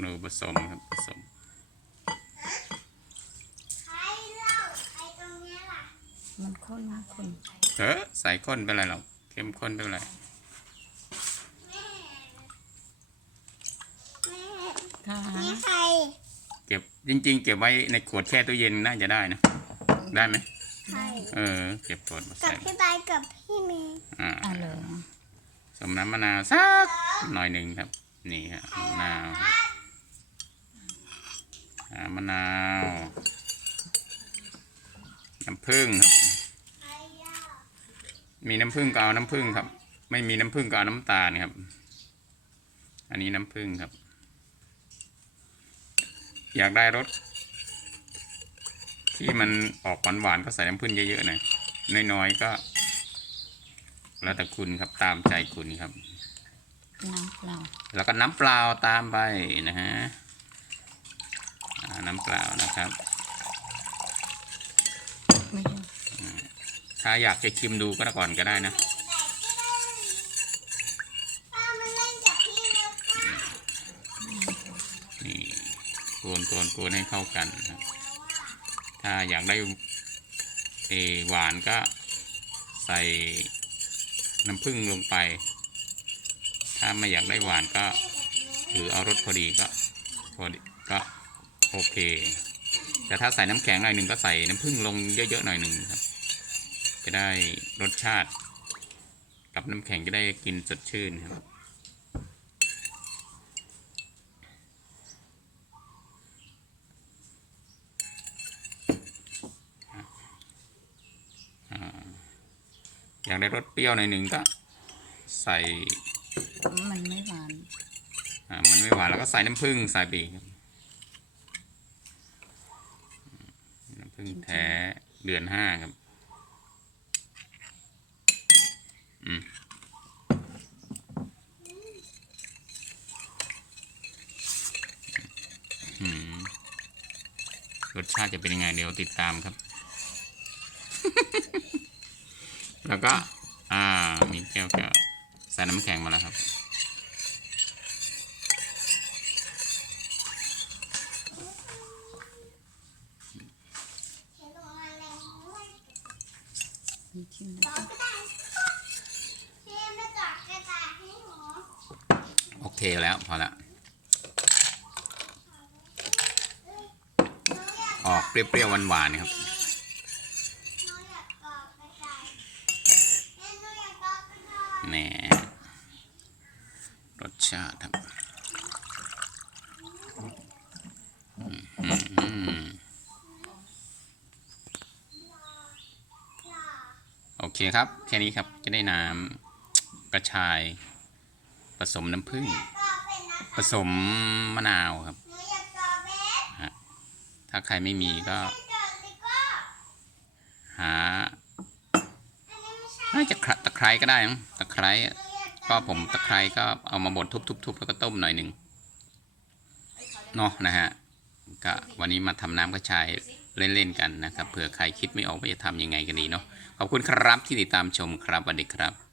หนูผสมครับผสมใครเล่าใครตรงเนี้ยล่ะมันข้นมันข้นเออใส่ข้นเป็นไรหรอกเข้มข้นเป็นไรแม่แม่ค่ะนี่ใครเก็บจริง ๆ เก็บไว้ในขวดแช่ตู้เย็นน่าจะได้นะ ได้ไหมใครเออ เก็บขวดมากับใส่พี่ใบกับพี่เมย์อ่าอะเลย สมน้ำมะนาวสักหน่อยหนึ่งครับ นี่ครับมะนาวอ่า มะนาว น้ำผึ้งครับใครอะมีน้ำผึ้งก็เอาน้ำผึ้งครับ ไม่มีน้ำผึ้งก็เอาน้ำตาลครับ อันนี้น้ำผึ้งครับ อยากได้รสที่มันออกหวานๆก็ใส่น้ำผึ้งเยอะๆหน่อยน้อยๆก็แล้วแต่คุณครับตามใจคุณครับ น้ำเปล่า แล้วก็น้ำเปล่าตามไปนะฮะอ่าน้ำ เปล่านะครับไม่ใช่ถ้าอยากจะชิมดูก็ก่อนก็ได้นะป้ามาเล่นกับพี่แล้วนี่โกนโกนโกนให้เข้ากันนะครับถ้าอยากได้เออหวานก็ใส่น้ำผึ้งลงไป ถ้าไม่อยากได้หวานก็ หรือเอารสพอดีก็พอดีก็ โอเค แต่ถ้าใส่น้ำแข็งหน่อยหนึ่งก็ใส่น้ำผึ้งลงเยอะๆหน่อยหนึ่งครับ จะได้รสชาติ กับน้ำแข็งจะได้กินสดชื่นครับอยากได้รสเปรี้ยวหน่อยหนึ่งก็ใส่มันไม่หวาน อ่า มันไม่หวานแล้วก็ใส่น้ำผึ้งใส่ไปอีกครับ น้ำผึ้งแท้เดือนห้าครับอืมอืมรสชาติจะเป็นยังไงเดี๋ยวติดตามครับ แล้วก็ อ่า มีแก้วแก้วใส่น้ำแข็งมาแล้วครับ เห็นลงมาแรงด้วย มีชิ้นะโอเคแล้วพอละออกเปรี้ยวๆหวานๆครับหนูอยากต่อกระดาษแม่หนูอยระดาษแหมรสชาติครับอืมอืม โอเคครับ แค่นี้ครับจะได้น้ำกระชาย ผสมน้ำผึ้งผสมมะนาวครับ ถ้าใครไม่มีก็ หาอันนี้ไม่ใช่น่าจะขะตะไคร้ก็ได้มั้งตะไคร้ก็ผมตะไคร้ก็เอามาบดทุบๆแล้วก็ต้มหน่อยหนึ่งเนาะนะฮะก็วันนี้มาทำน้ำกระชาย เล่นๆกันนะครับเผื่อใครคิดไม่ออกว่าจะทำยังไงกันดีเนาะขอบคุณครับที่ติดตามชมครับสวัสดีครับ